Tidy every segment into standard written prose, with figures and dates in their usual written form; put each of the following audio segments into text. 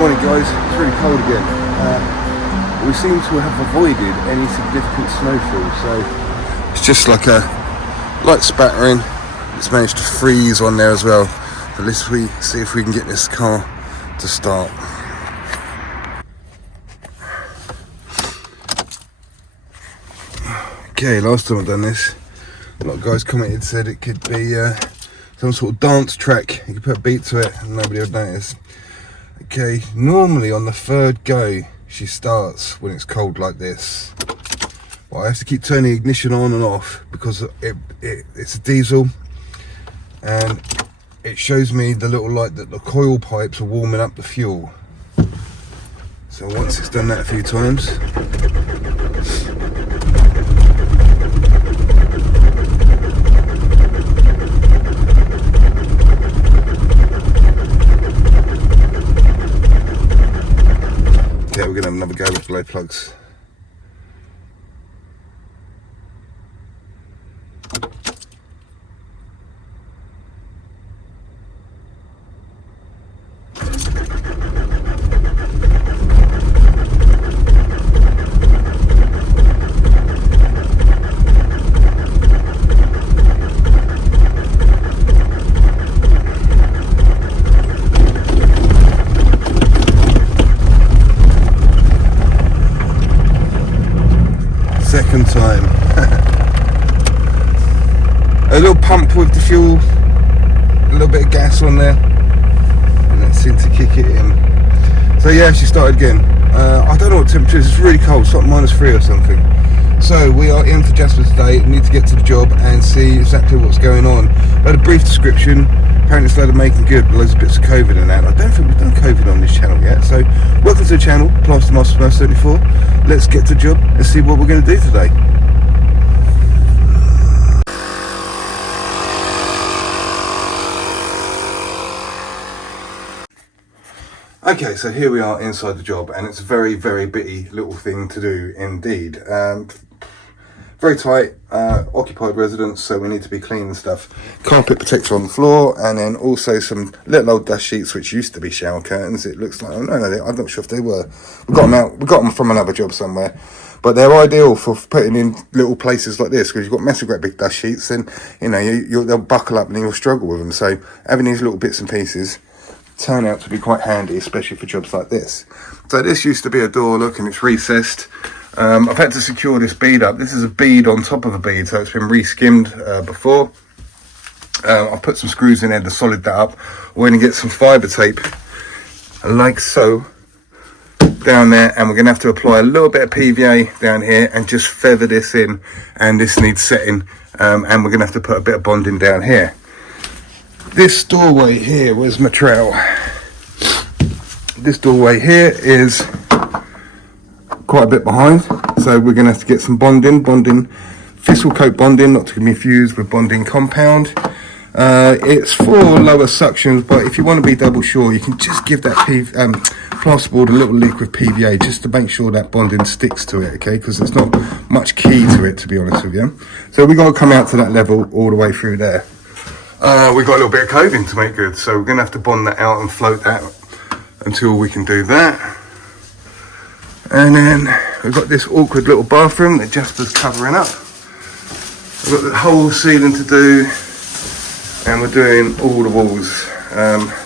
Morning guys, it's really cold again. We seem to have avoided any significant snowfall, so it's just like a light spattering. It's managed to freeze on there as well. So let's see if we can get this car to start. Okay, last time I've done this, a lot of guys commented, said it could be some sort of dance track. You could put a beat to it and nobody would notice. Okay, normally on the third go she starts when it's cold like this. Well, I have to keep turning the ignition on and off because it's a diesel, and it shows me the little light that the coil pipes are warming up the fuel. So once it's done that a few times, we're going to have another go with glow plugs. Second time. A little pump with the fuel, a little bit of gas on there, and that seemed to kick it in. So yeah, she started again. I don't know what temperature is, it's really cold, it's like -3 or something. So we are in for Jasper today. We need to get to the job and see exactly what's going on. I had a brief description. Apparently it's a load of making good, but loads of bits of COVID and that. I don't think we've done COVID on this channel yet. So welcome to the channel, Plaster Master 74. Let's get to the job and see what we're going to do today. Okay, so here we are inside the job, and it's a very, very bitty little thing to do indeed. Very tight, occupied residence, so we need to be clean and stuff. Carpet protector on the floor, and then also some little old dust sheets, which used to be shower curtains. It looks like, no, I'm not sure if they were. We got them out. We got them from another job somewhere, but they're ideal for putting in little places like this, because you've got massive, great big dust sheets, and you know they'll buckle up and you'll struggle with them. So having these little bits and pieces turn out to be quite handy, especially for jobs like this. So this used to be a door, look, and it's recessed. I've had to secure this bead up. This is a bead on top of a bead, so it's been re-skimmed before. I've put some screws in there to solid that up. We're going to get some fibre tape, like so, down there, and we're going to have to apply a little bit of PVA down here and just feather this in, and this needs setting, and we're going to have to put a bit of bonding down here. This doorway here, where's my trowel? This doorway here is quite a bit behind, so we're going to have to get some bonding, thistle coat bonding, not to be confused with bonding compound. It's for lower suctions, but if you want to be double sure, you can just give that plasterboard a little lick with PVA just to make sure that bonding sticks to it, okay, because there's not much key to it, to be honest with you. So we've got to come out to that level all the way through there. We've got a little bit of coding to make good, so we're going to have to bond that out and float that until we can do that. And then we've got this awkward little bathroom that Jasper's covering up. We've got the whole ceiling to do, and we're doing all the walls.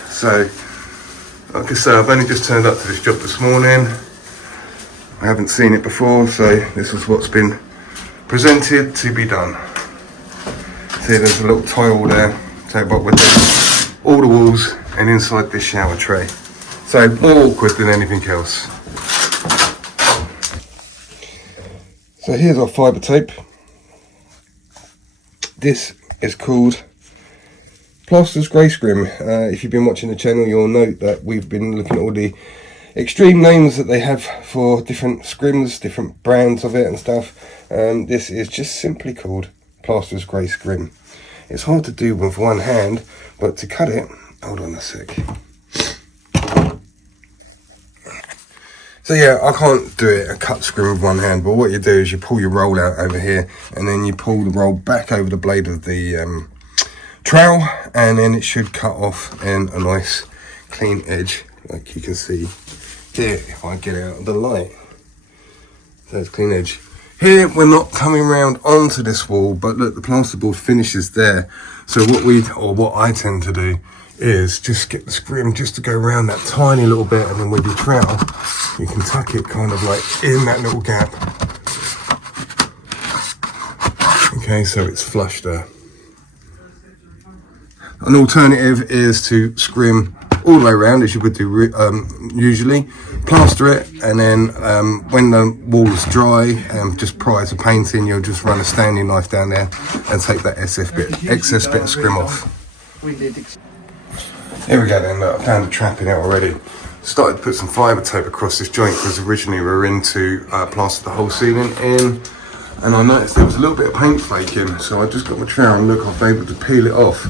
So like I say, I've only just turned up to this job this morning. I haven't seen it before, so this is what's been presented to be done. See, there's a little tile there. So what we're doing, all the walls and inside this shower tray. So more awkward than anything else. So here's our fibre tape. This is called Plaster's Grey Scrim. If you've been watching the channel, you'll note that we've been looking at all the extreme names that they have for different scrims, different brands of it and stuff. This is just simply called Plaster's Grey Scrim. It's hard to do with one hand, but to cut it, hold on a sec. So yeah, I can't do it a cut screw with one hand, but what you do is you pull your roll out over here, and then you pull the roll back over the blade of the trowel, and then it should cut off in a nice clean edge like you can see here if I get out of the light. So it's clean edge. Here we're not coming around onto this wall, but look, the plasterboard finishes there. So what I tend to do is just get the scrim just to go around that tiny little bit, and then with your trowel you can tuck it kind of like in that little gap. Okay, so it's flush there. An alternative is to scrim all the way around, as you would do usually, plaster it, and then when the wall is dry, just prior to painting, you'll just run a standing knife down there and take that excess bit of scrim off. Here we go then, look, I found a trap in it already. Started to put some fibre tape across this joint because originally we were in to plaster the whole ceiling in, and I noticed there was a little bit of paint flaking, so I just got my trowel and look, I've been able to peel it off.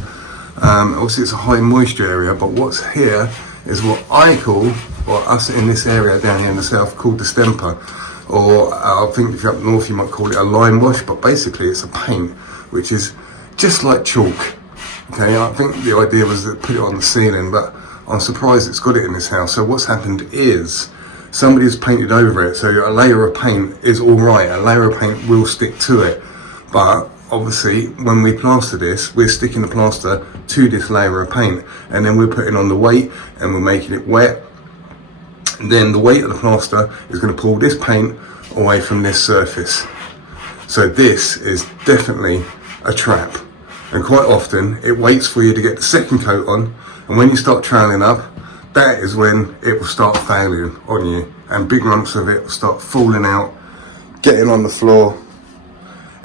Obviously it's a high moisture area, but what's here is what I call, or us in this area down here in the south, called distemper, or I think if you're up north you might call it a lime wash, but basically it's a paint which is just like chalk. Okay, I think the idea was to put it on the ceiling, but I'm surprised it's got it in this house. So what's happened is somebody's painted over it, so a layer of paint is all right, a layer of paint will stick to it, but obviously when we plaster this, we're sticking the plaster to this layer of paint, and then we're putting on the weight and we're making it wet, and then the weight of the plaster is going to pull this paint away from this surface. So this is definitely a trap, and quite often it waits for you to get the second coat on, and when you start troweling up, that is when it will start failing on you, and big lumps of it will start falling out, getting on the floor.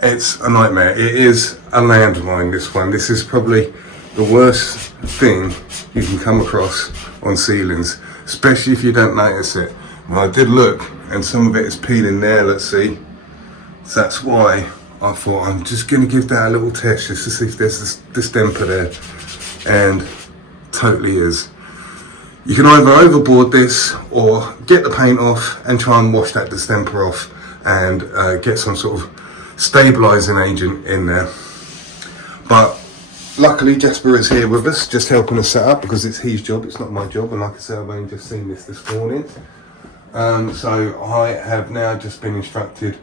It's a nightmare. It is a landmine, this one. This is probably the worst thing you can come across on ceilings, especially if you don't notice it. Well, I did look, and some of it is peeling there, let's see. So that's why I thought I'm just going to give that a little test just to see if there's this distemper there, and totally is. You can either overboard this or get the paint off and try and wash that distemper off and get some sort of stabilizing agent in there. But luckily Jasper is here with us, just helping us set up, because it's his job, it's not my job, and like I said, I've only just seen this morning. So I have now just been instructed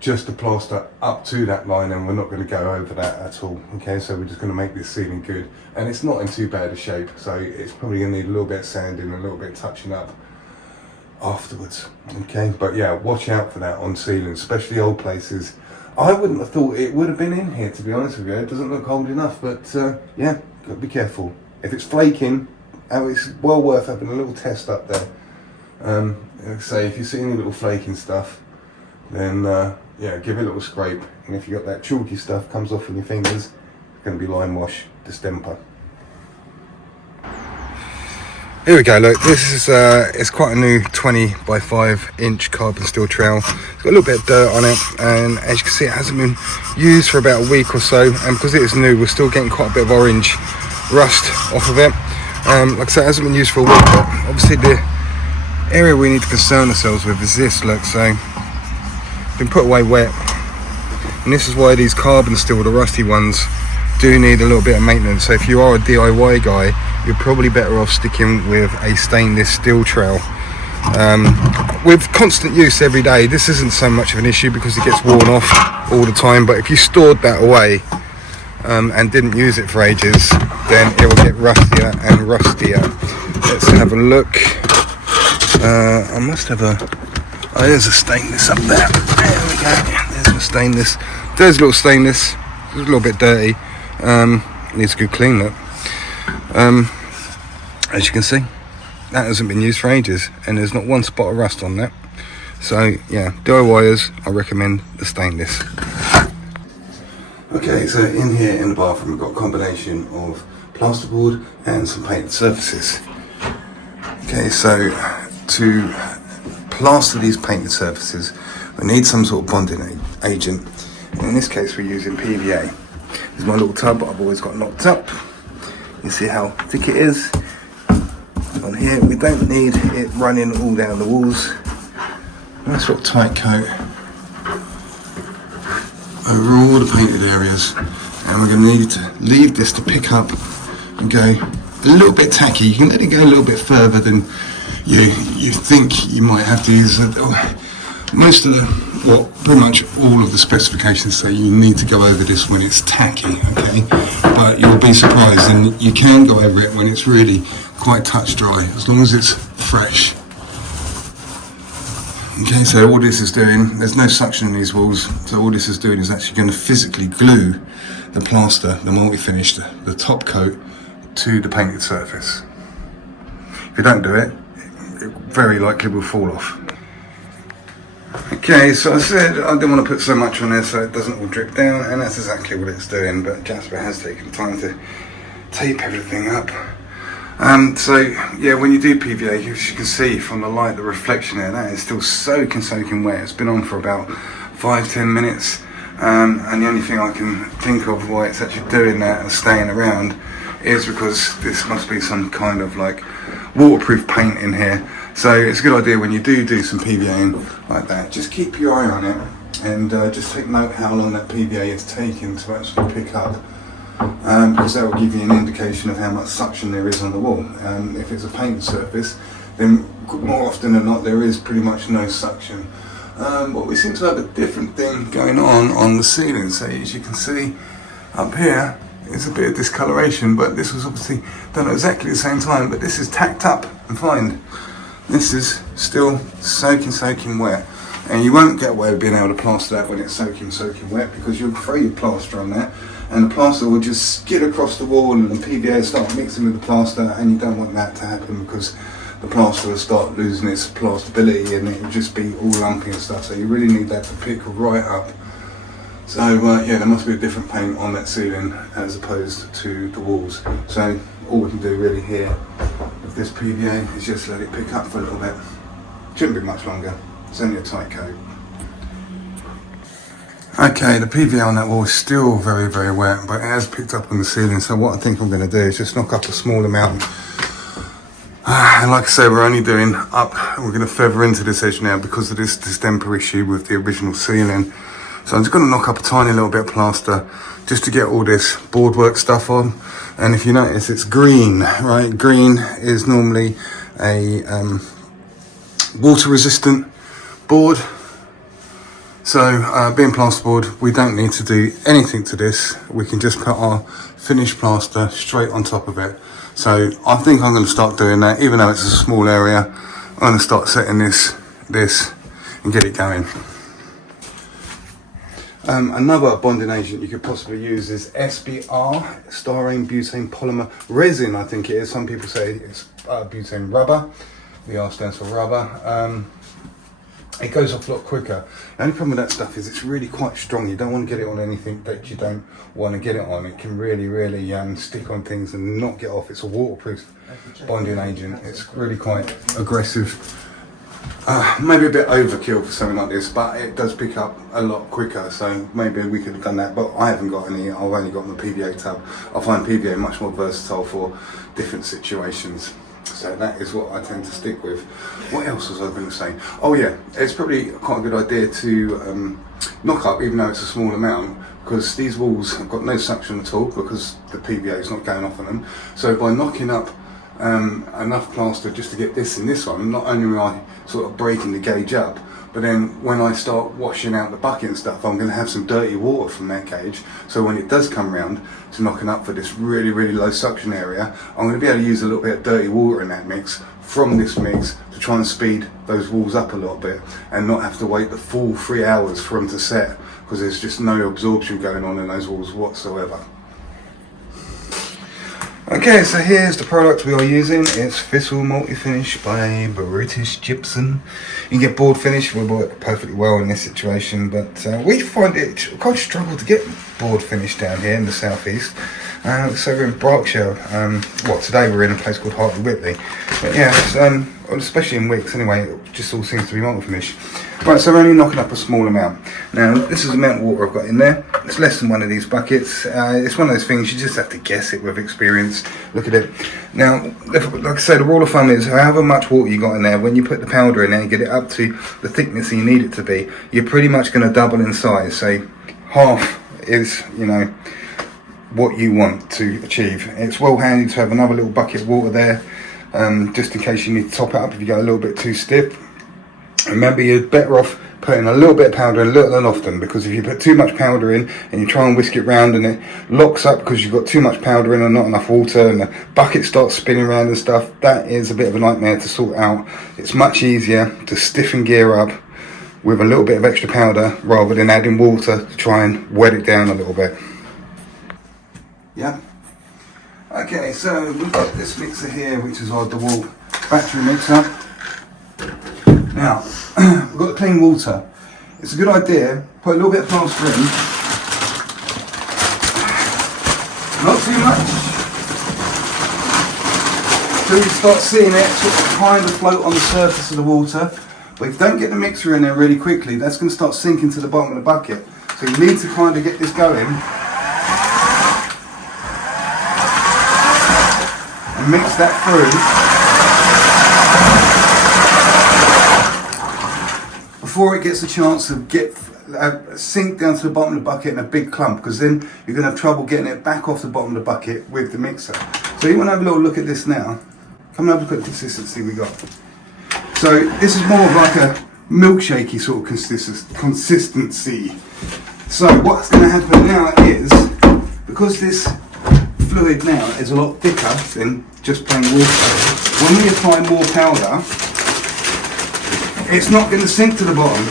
just to plaster up to that line, and we're not going to go over that at all. Okay, so we're just going to make this ceiling good, and it's not in too bad a shape, so it's probably going to need a little bit of sanding, a little bit of touching up afterwards. Okay, but yeah, watch out for that on ceilings, especially old places. I wouldn't have thought it would have been in here, to be honest with you. It doesn't look old enough, but yeah, got to be careful. If it's flaking, it's well worth having a little test up there. Like I say, if you see any little flaking stuff, then yeah, give it a little scrape, and if you got that chalky stuff comes off in your fingers, it's going to be lime wash distemper. Here we go, look, this is it's quite a new 20 by 5 inch carbon steel trowel. It's got a little bit of dirt on it, and as you can see, it hasn't been used for about a week or so, and because it is new, we're still getting quite a bit of orange rust off of it. Like I said, it hasn't been used for a week, but obviously the area we need to concern ourselves with is this, look, so been put away wet, and this is why these carbon steel, the rusty ones, do need a little bit of maintenance. So if you are a DIY guy, you're probably better off sticking with a stainless steel trowel. With constant use every day, this isn't so much of an issue because it gets worn off all the time, but if you stored that away and didn't use it for ages, then it will get rustier and rustier. Let's have a look. I must have a... Oh, there's a stainless up there. There we go. There's a stainless. There's a little stainless. It's a little bit dirty. Needs a good clean up. As you can see, that hasn't been used for ages, and there's not one spot of rust on that. So yeah, DIYers, I recommend the stainless. Okay, so in here in the bathroom we've got a combination of plasterboard and some painted surfaces. Okay, so to plaster these painted surfaces, we need some sort of bonding agent. And in this case, we're using PVA. This is my little tub I've always got knocked up. You see how thick it is. On here, we don't need it running all down the walls. Nice little tight coat over all the painted areas. And we're going to need to leave this to pick up and go a little bit tacky, you can let it go a little bit further than you think you might have to use. Most of the, well, pretty much all of the specifications say you need to go over this when it's tacky, okay? But you'll be surprised, and you can go over it when it's really quite touch dry, as long as it's fresh. Okay, so all this is doing, there's no suction in these walls, so all this is doing is actually going to physically glue the plaster, the multi-finish, the top coat to the painted surface. If you don't do it, it very likely will fall off. Okay, so I said I didn't want to put so much on there so it doesn't all drip down, and that's exactly what it's doing, but Jasper has taken time to tape everything up. So yeah, when you do PVA, as you can see from the light, the reflection there, that is still soaking wet. It's been on for about 5-10 minutes, and the only thing I can think of why it's actually doing that and staying around is because this must be some kind of like waterproof paint in here. So it's a good idea when you do some PVAing like that, just keep your eye on it, and just take note how long that PVA is taking to actually pick up, because that will give you an indication of how much suction there is on the wall. If it's a painted surface, then more often than not there is pretty much no suction. But we seem to have a different thing going on the ceiling. So as you can see up here, it's a bit of discoloration, but this was obviously done at exactly the same time, but this is tacked up and fine. This is still soaking wet, and you won't get away with being able to plaster that when it's soaking wet, because you'll throw your plaster on that and the plaster will just skid across the wall and the PVA will start mixing with the plaster, and you don't want that to happen because the plaster will start losing its plastability and it will just be all lumpy and stuff. So you really need that to pick right up. So yeah, there must be a different paint on that ceiling as opposed to the walls. So all we can do really here with this PVA is just let it pick up for a little bit. Shouldn't be much longer, it's only a tight coat. Okay, the PVA on that wall is still very wet, but it has picked up on the ceiling. So what I think I'm going to do is just knock up a small amount. And like I say, we're only doing up, we're going to feather into this edge now because of this distemper issue with the original ceiling. So I'm just going to knock up a tiny little bit of plaster just to get all this boardwork stuff on. And if you notice, it's green, right? Green is normally a water resistant board. So being plasterboard, we don't need to do anything to this. We can just put our finished plaster straight on top of it. So I think I'm going to start doing that, even though it's a small area. I'm going to start setting this and get it going. Another bonding agent you could possibly use is SBR, styrene butane polymer resin, I think it is. Some people say it's butane rubber. The R stands for rubber. It goes off a lot quicker. The only problem with that stuff is it's really quite strong. You don't want to get it on anything that you don't want to get it on. It can really stick on things and not get off. It's a waterproof bonding agent. It's really quite aggressive. Maybe a bit overkill for something like this, but it does pick up a lot quicker, so maybe we could have done that, but I haven't got any. I've only got the PVA tub. I find PVA much more versatile for different situations, so that is what I tend to stick with. What else was I going to say? Oh yeah, it's probably quite a good idea to knock up, even though it's a small amount, because these walls have got no suction at all because the PVA is not going off on them. So by knocking up enough plaster just to get this in this one, not only am I sort of breaking the gauge up, but then when I start washing out the bucket and stuff, I'm going to have some dirty water from that gauge. So when it does come round to knocking up for this really low suction area, I'm going to be able to use a little bit of dirty water in that mix from this mix to try and speed those walls up a little bit and not have to wait the full 3 hours for them to set, because there's just no absorption going on in those walls whatsoever. Okay, so here's the product we are using. It's Thistle Multi-Finish by British Gypsum. You can get board finish, will work perfectly well in this situation, but we find it quite struggle to get board finish down here in the southeast. So we're in Berkshire. Today we're in a place called Hartley Whitley. But yeah, especially in Wicks anyway, it just all seems to be multi-finish. Right, so we're only knocking up a small amount. Now, this is the amount of water I've got in there. It's less than one of these buckets. It's one of those things, you just have to guess it with experience. Look at it. Now, like I say, the rule of thumb is however much water you got in there, when you put the powder in there and get it up to the thickness you need it to be, you're pretty much going to double in size. So half is, what you want to achieve. It's well handy to have another little bucket of water there, just in case you need to top it up if you get a little bit too stiff. Remember, you're better off putting a little bit of powder in little and often, because if you put too much powder in and you try and whisk it round and it locks up because you've got too much powder in and not enough water, and the bucket starts spinning around and stuff, that is a bit of a nightmare to sort out. It's much easier to stiffen gear up with a little bit of extra powder rather than adding water to try and wet it down a little bit. Yeah. Okay, so we've got this mixer here, which is our DeWalt battery mixer. Now, we've got the clean water. It's a good idea, put a little bit of plaster in, not too much, until you start seeing it sort of kind of float on the surface of the water. But if you don't get the mixer in there really quickly, that's going to start sinking to the bottom of the bucket. So you need to kind of get this going and mix that through before it gets a chance to sink down to the bottom of the bucket in a big clump, because then you're going to have trouble getting it back off the bottom of the bucket with the mixer. So you want to have a little look at this now. Come and have a look at the consistency we got. So this is more of like a milkshakey sort of consistency. So what's going to happen now is, because this fluid now is a lot thicker than just plain water, when we apply more powder, it's not going to sink to the bottom,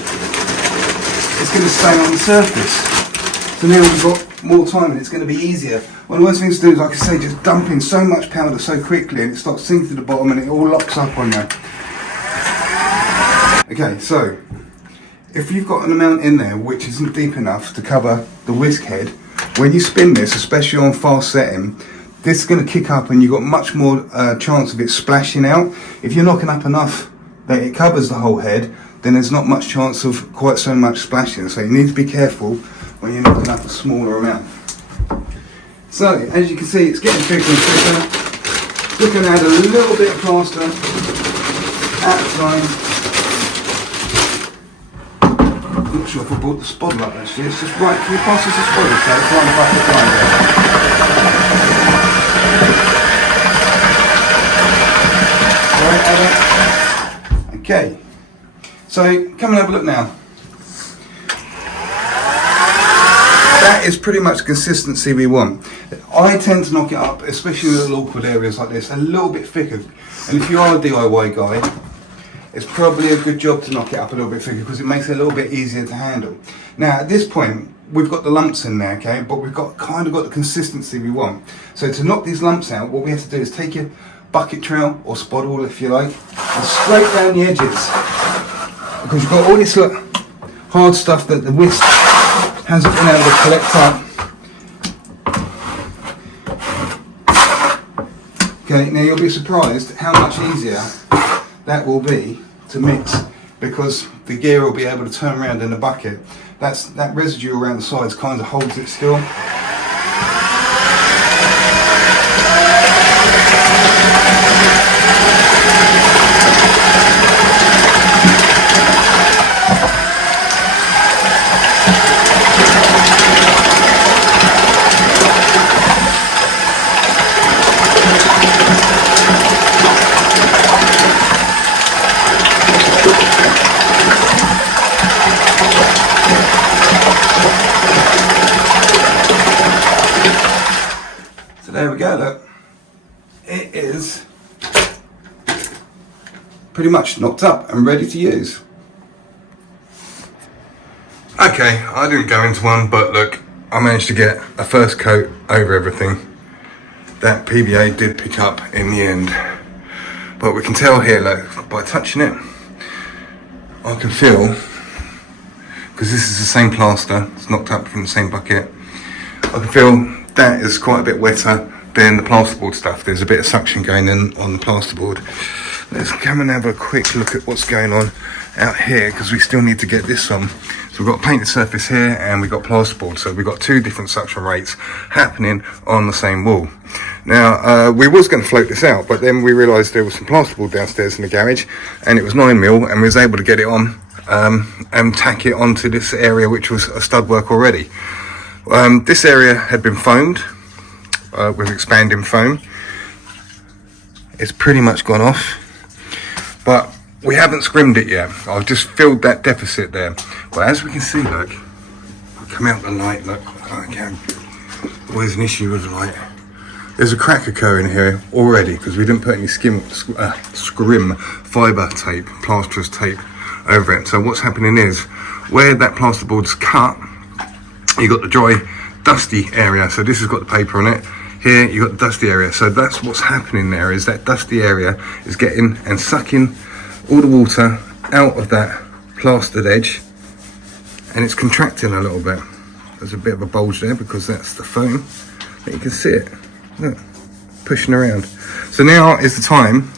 it's going to stay on the surface. So now we've got more time and it's going to be easier. One of the worst things to do is, like I say, just dumping so much powder so quickly and it starts sinking to the bottom and it all locks up on you. Okay, so if you've got an amount in there which isn't deep enough to cover the whisk head, when you spin this, especially on fast setting, this is going to kick up and you've got much more chance of it splashing out. If you're knocking up enough that it covers the whole head, then there's not much chance of quite so much splashing. So you need to be careful when you're knocking up a smaller amount. So as you can see, it's getting thicker and thicker. We're going to add a little bit of plaster at a time. I'm not sure if I brought the spottle up actually. It's just right. Can you pass us the spottle? So it's right above the blind. Okay, so come and have a look now. That is pretty much the consistency we want. I tend to knock it up, especially in little awkward areas like this, a little bit thicker. And if you are a DIY guy, it's probably a good job to knock it up a little bit thicker because it makes it a little bit easier to handle. Now at this point, we've got the lumps in there, okay, but we've got kind of got the consistency we want. So to knock these lumps out, what we have to do is take your bucket trowel or spottle if you like, and scrape down the edges, because you've got all this hard stuff that the whisk hasn't been able to collect up. Okay, now you'll be surprised how much easier that will be to mix, because the gear will be able to turn around in the bucket. That residue around the sides kind of holds it still. There we go, look. It is pretty much knocked up and ready to use. Okay, I didn't go into one, but look, I managed to get a first coat over everything. That PVA did pick up in the end. But we can tell here, look, by touching it, I can feel, because this is the same plaster, it's knocked up from the same bucket, I can feel that is quite a bit wetter than the plasterboard stuff. There's a bit of suction going in on the plasterboard. Let's come and have a quick look at what's going on out here, because we still need to get this on. So we've got a painted surface here and we've got plasterboard, so we've got two different suction rates happening on the same wall. Now we was going to float this out, but then we realised there was some plasterboard downstairs in the garage and it was 9mm, and we was able to get it on and tack it onto this area which was a stud work already. This area had been foamed, with expanding foam. It's pretty much gone off, but we haven't scrimmed it yet. I've just filled that deficit there. But as we can see, look, come out the light, look, okay. Always an issue with the light. There's a crack occurring here already because we didn't put any scrim fibre tape, plasterer's tape over it. So what's happening is, where that plasterboard's cut, you got the dry, dusty area. So this has got the paper on it. Here you got the dusty area. So that's what's happening there, is that dusty area is getting and sucking all the water out of that plastered edge, and it's contracting a little bit. There's a bit of a bulge there because that's the foam. But you can see it, look, pushing around. So now is the time,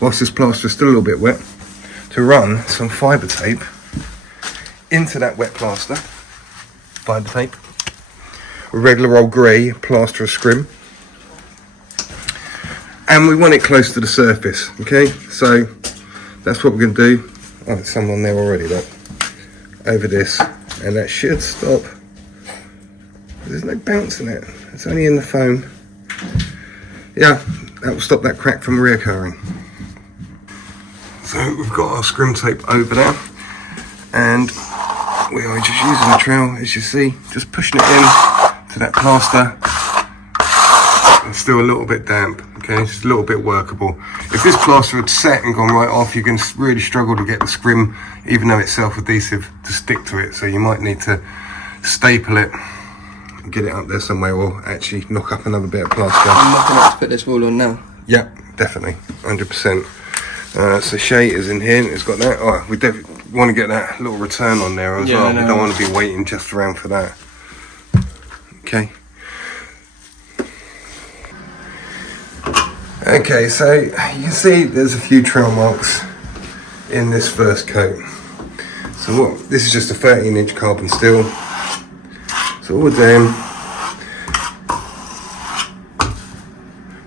whilst this plaster is still a little bit wet, to run some fibre tape into that wet plaster. Fibre tape, regular old grey plaster of scrim, and we want it close to the surface. Okay, so that's what we're going to do. Oh, there's someone there already, look, over this, and that should stop. There's no bounce in it, it's only in the foam. Yeah, that will stop that crack from reoccurring. So we've got our scrim tape over there, and we are just using the trowel, as you see, just pushing it in to that plaster. It's still a little bit damp, okay, it's a little bit workable. If this plaster had set and gone right off, you can really struggle to get the scrim, even though it's self-adhesive, to stick to it. So you might need to staple it, get it up there somewhere, or actually knock up another bit of plaster. I'm not going to have to put this wall on now. Yeah, definitely, 100%. So Shay is in here, it's got that. Oh, we definitely want to get that little return on there as well. We don't want to be waiting just around for that. Okay. Okay, so you can see there's a few trail marks in this first coat. So this is just a 13-inch carbon steel. So all we're doing,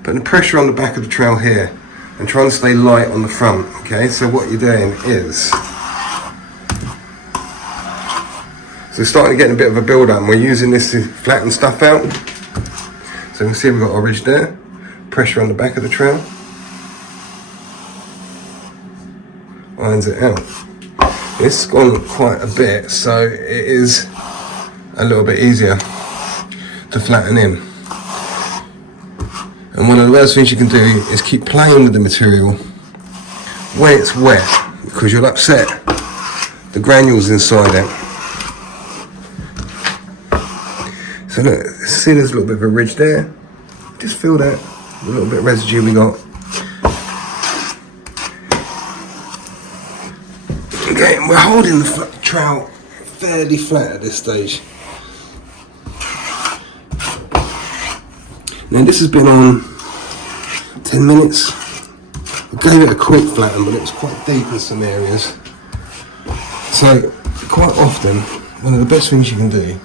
putting the pressure on the back of the trail here and trying to stay light on the front. Okay, so what you're doing is, so we're starting to get a bit of a build up, and we're using this to flatten stuff out. So you can see we've got our ridge there, pressure on the back of the trail, irons it out. It's gone quite a bit, so it is a little bit easier to flatten in. And one of the worst things you can do is keep playing with the material when it's wet, because you'll upset the granules inside it. So look, see there's a little bit of a ridge there. Just feel that, a little bit of residue we got. Okay, and we're holding the trowel fairly flat at this stage. Now this has been on 10 minutes. I gave it a quick flatten, but it was quite deep in some areas. So quite often, one of the best things you can do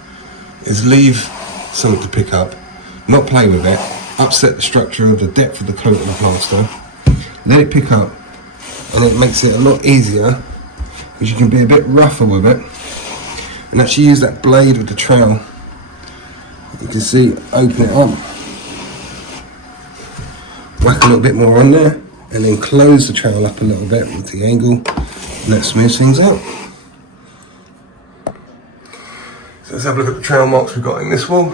is leave something to pick up, not play with it, upset the structure of the depth of the coat of the plaster, let it pick up, and it makes it a lot easier because you can be a bit rougher with it and actually use that blade with the trowel. You can see, open it up, whack a little bit more on there, and then close the trowel up a little bit with the angle, and that smooths things out. So let's have a look at the trail marks we've got in this wall.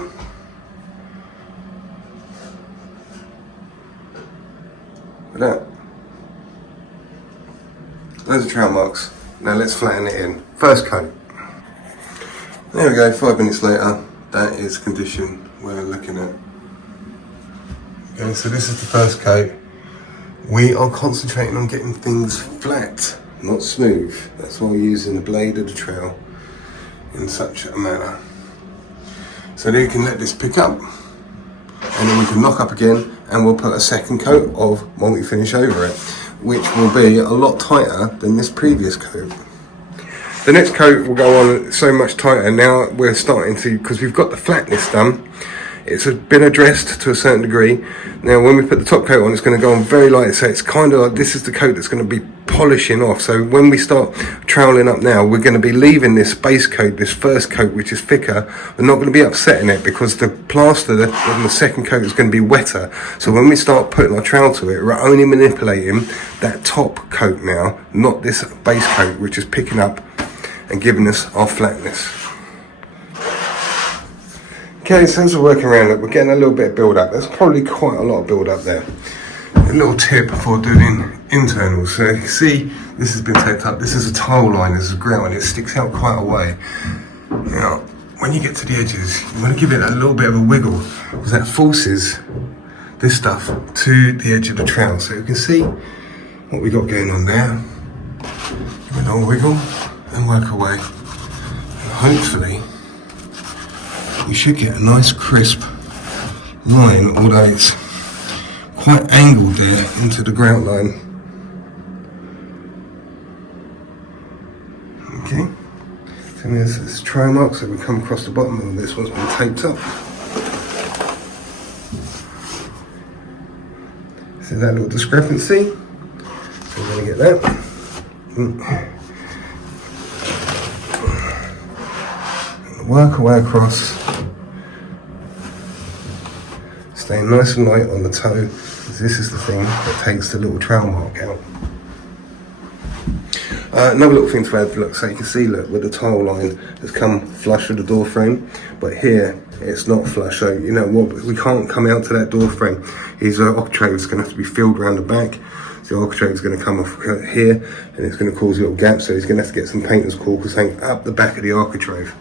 Look at that. Those are trail marks. Now let's flatten it in. First coat. There we go, 5 minutes later. That is condition we're looking at. Okay, so this is the first coat. We are concentrating on getting things flat, not smooth. That's why we're using the blade of the trowel in such a manner. So then you can let this pick up, and then we can knock up again, and we'll put a second coat of multi-finish over it, which will be a lot tighter than this previous coat. The next coat will go on so much tighter. Now we're starting to, because we've got the flatness done, it's been addressed to a certain degree. Now when we put the top coat on, it's going to go on very light, so it's kind of like, this is the coat that's going to be polishing off. So when we start troweling up now, we're going to be leaving this base coat, this first coat, which is thicker. We're not going to be upsetting it because the plaster on the second coat is going to be wetter. So when we start putting our trowel to it, we're only manipulating that top coat now, not this base coat, which is picking up and giving us our flatness. Okay, so as we're working around it, we're getting a little bit of build up. There's probably quite a lot of build up there. A little tip for doing internals. So you can see this has been taped up. This is a tile line, this is grout, and it sticks out quite a way. Now, when you get to the edges, you want to give it a little bit of a wiggle because that forces this stuff to the edge of the trowel. So you can see what we got going on there. Give it a little wiggle and work away. And hopefully, you should get a nice crisp line, although it's quite angled there into the grout line. Okay, so there's this trowel mark, so we come across the bottom and this one's been taped up. See that little discrepancy? So we're going to get that. Work our way across. Staying nice and light on the toe, because this is the thing that takes the little trowel mark out. Another little thing to add, look, so you can see, look, where the tile line has come flush with the door frame, but here it's not flush, so you know what, we can't come out to that door frame. His architrave is going to have to be filled around the back, so the architrave is going to come off here, and it's going to cause a little gap, so he's going to have to get some painter's caulkers hanging up the back of the architrave.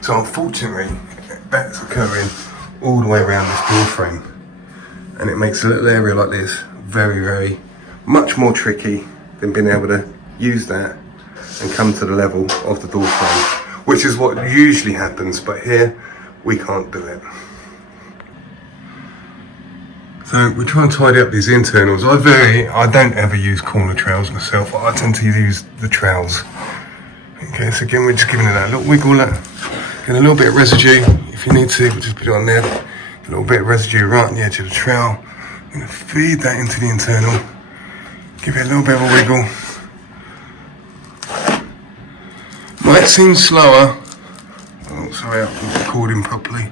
So unfortunately, that's occurring all the way around this door frame, and it makes a little area like this very much more tricky than being able to use that and come to the level of the door frame, which is what usually happens, but here we can't do it. So we try and tidy up these internals. I don't ever use corner trowels myself. I tend to use the trowels. Okay, so again, we're just giving it that little wiggle, get a little bit of residue. If you need to, we'll just put it on there. A little bit of residue right on the edge of the trowel. I'm going to feed that into the internal. Give it a little bit of a wiggle. Might seem slower. Oh, sorry, I'm recording properly.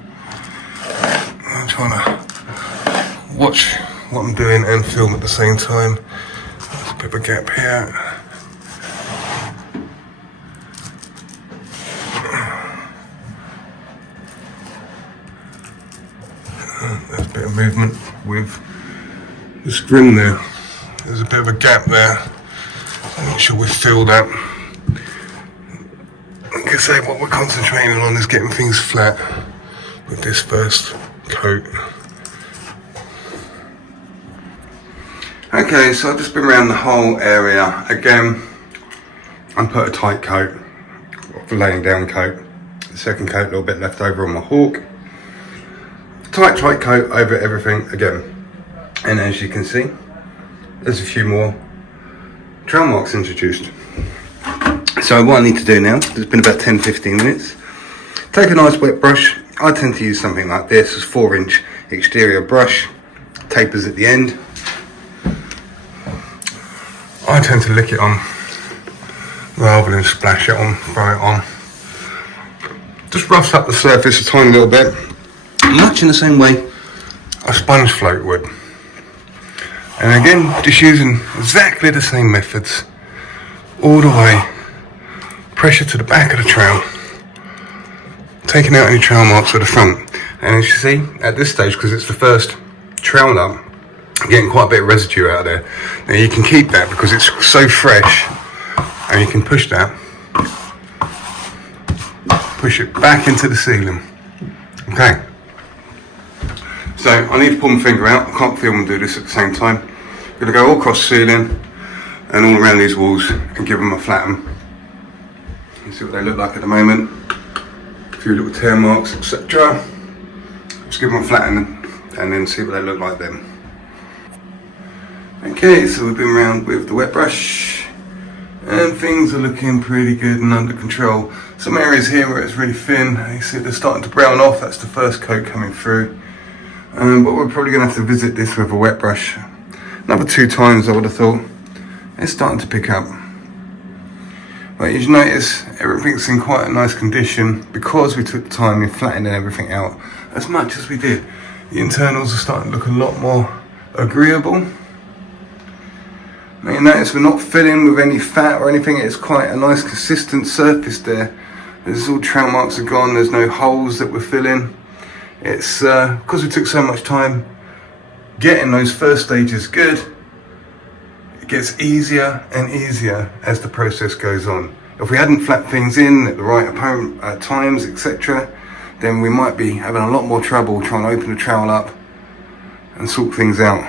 I'm trying to watch what I'm doing and film at the same time. There's a bit of a gap here. There's a bit of movement with the scrim there. There's a bit of a gap there. So make sure we fill that. Like I say, what we're concentrating on is getting things flat with this first coat. Okay, so I've just been around the whole area. Again, I put a tight coat, a laying down coat. The second coat, a little bit left over on my hawk. Tight coat over everything again. And as you can see, there's a few more trowel marks introduced. So what I need to do now, it's been about 10-15 minutes, take a nice wet brush. I tend to use something like this, it's 4-inch exterior brush, tapers at the end. I tend to lick it on rather than splash it on, throw it on. Just roughs up the surface a tiny little bit, much in the same way a sponge float would. And again, just using exactly the same methods all the way. Pressure to the back of the trowel, taking out any trowel marks at the front. And as you see, at this stage, because it's the first trowel up, I'm getting quite a bit of residue out of there. Now you can keep that because it's so fresh, and you can push that, push it back into the ceiling. Okay. So I need to pull my finger out. I can't film and do this at the same time. I'm going to go all across the ceiling and all around these walls and give them a flatten. You see what they look like at the moment. A few little tear marks, etc. Just give them a flatten and then see what they look like then. Okay, so we've been around with the wet brush and things are looking pretty good and under control. Some areas here where it's really thin, you see they're starting to brown off. That's the first coat coming through. But we're probably going to have to visit this with a wet brush another 2 times, I would have thought, it's starting to pick up. But you notice everything's in quite a nice condition because we took the time in flattening everything out as much as we did. The internals are starting to look a lot more agreeable. Now you notice we're not filling with any fat or anything, it's quite a nice consistent surface there. There's all trail marks are gone, there's no holes that we're filling. It's because we took so much time getting those first stages good, it gets easier and easier as the process goes on. If we hadn't flat things in at the right times, etc., then we might be having a lot more trouble trying to open the trowel up and sort things out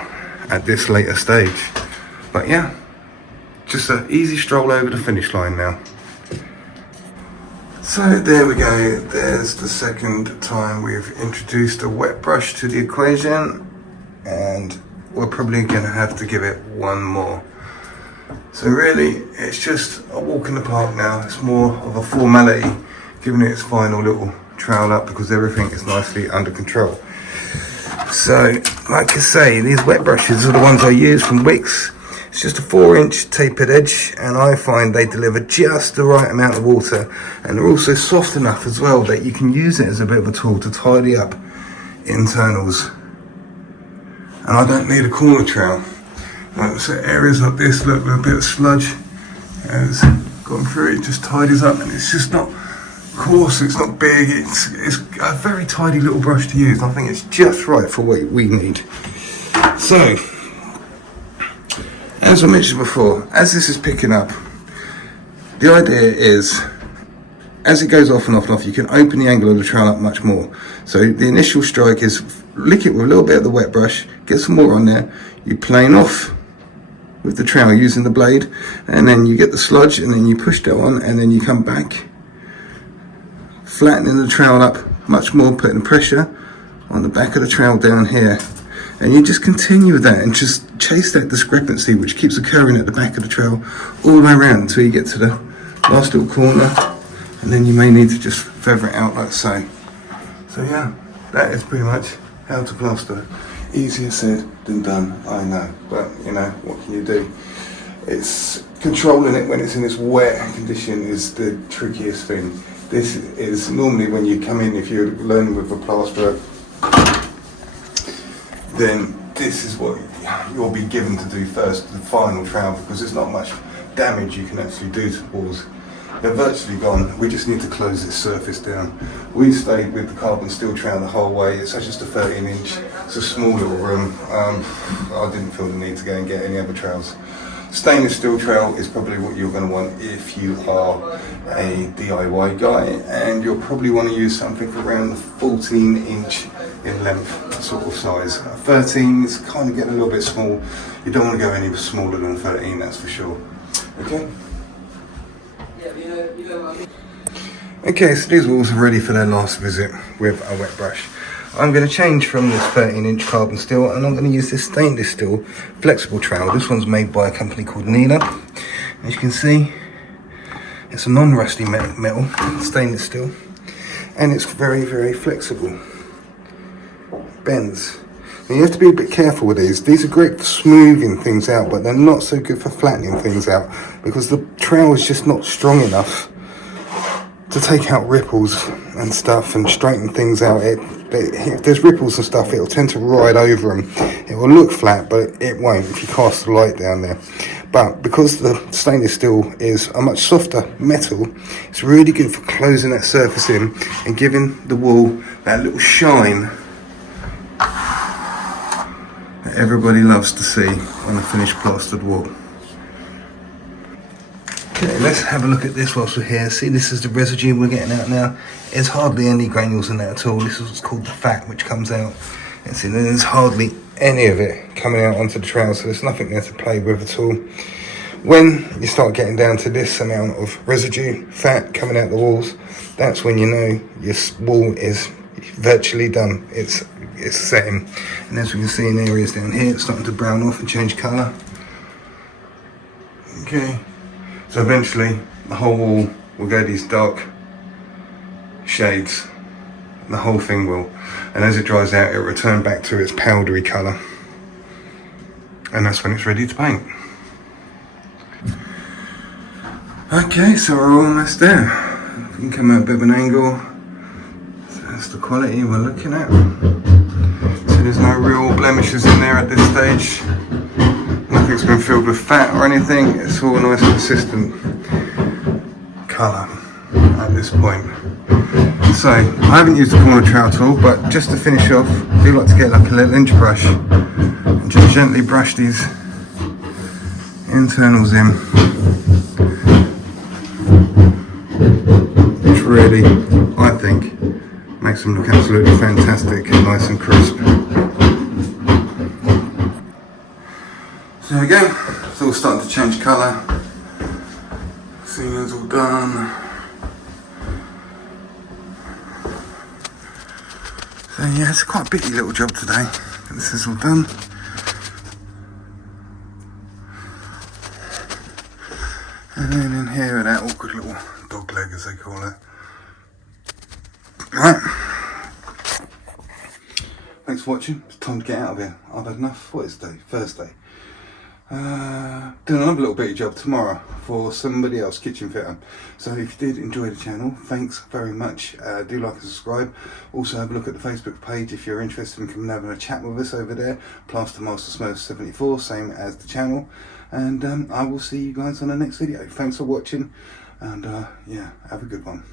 at this later stage. But yeah, just an easy stroll over the finish line now. So there we go, there's the second time we've introduced a wet brush to the equation, and we're probably going to have to give it one more. So really, it's just a walk in the park now. It's more of a formality, giving it its final little trowel up because everything is nicely under control. So, like I say, these wet brushes are the ones I use from Wicks. It's just a 4-inch tapered edge, and I find they deliver just the right amount of water, and they're also soft enough as well that you can use it as a bit of a tool to tidy up internals. And I don't need a corner trowel. So areas like this, look, with a bit of sludge has gone through, it just tidies up, and it's just not coarse, it's not big, it's a very tidy little brush to use. I think it's just right for what we need. So, as I mentioned before, as this is picking up, the idea is, as it goes off and off and off, you can open the angle of the trowel up much more. So the initial strike is lick it with a little bit of the wet brush, get some more on there, you plane off with the trowel using the blade, and then you get the sludge, and then you push that on, and then you come back, flattening the trowel up much more, putting pressure on the back of the trowel down here. And you just continue with that and just chase that discrepancy which keeps occurring at the back of the trowel all the way around until you get to the last little corner, and then you may need to just feather it out like so. So yeah, that is pretty much how to plaster. Easier said than done, I know, but you know, what can you do? It's controlling it when it's in this wet condition is the trickiest thing. This is normally when you come in, if you're learning with a plasterer, then this is what you'll be given to do first, the final trowel, because there's not much damage you can actually do to the walls. They're virtually gone. We just need to close this surface down. We stayed with the carbon steel trowel the whole way. It's just a 13-inch. It's a small little room. I didn't feel the need to go and get any other trowels. Stainless steel trowel is probably what you're going to want if you are a DIY guy, and you'll probably want to use something around the 14-inch in length sort of size. 13 is kind of getting a little bit small. You don't want to go any smaller than 13, that's for sure. Okay. Okay, so these walls are ready for their last visit with a wet brush. I'm going to change from this 13-inch carbon steel, and I'm going to use this stainless steel flexible trowel. This one's made by a company called Nina. As you can see, it's a non-rusty metal, stainless steel, and it's very, very flexible. Bends. Now you have to be a bit careful with these. These are great for smoothing things out, but they're not so good for flattening things out because the trowel is just not strong enough to take out ripples and stuff and straighten things out. If there's ripples and stuff, it'll tend to ride over them. It will look flat, but it won't if you cast the light down there. But because the stainless steel is a much softer metal, it's really good for closing that surface in and giving the wall that little shine that everybody loves to see on a finished plastered wall. Okay, let's have a look at this whilst we're here. See, this is the residue we're getting out now. There's hardly any granules in that at all. This is what's called the fat which comes out. And see, there's hardly any of it coming out onto the trowel, so there's nothing there to play with at all. When you start getting down to this amount of residue, fat coming out the walls, that's when you know your wall is virtually done. It's setting. And as we can see in areas down here, it's starting to brown off and change colour. Okay. So eventually the whole wall will go these dark shades, the whole thing will, and as it dries out it will return back to its powdery colour, and that's when it's ready to paint. Okay, so we're almost there. We can come at a bit of an angle. So that's the quality we're looking at. So there's no real blemishes in there at this stage. Nothing's been filled with fat or anything. It's all nice consistent colour at this point. So I haven't used the corner trowel tool, but just to finish off, I do like to get like a little inch brush and just gently brush these internals in, which really, I think, makes them look absolutely fantastic and nice and crisp. So there we go, it's all starting to change colour. Ceiling's all done. So yeah, it's quite a bitty little job today. This is all done. And then in here are that awkward little dog leg, as they call it. Right. Thanks for watching. It's time to get out of here. I've had enough. What is today? Thursday. Doing another little bitty job tomorrow for somebody else, kitchen fitter. So if you did enjoy the channel, thanks very much. Do like and subscribe. Also have a look at the Facebook page if you're interested in coming over and having a chat with us over there. Plaster Master Smurf 74, same as the channel. And I will see you guys on the next video. Thanks for watching, and yeah, have a good one.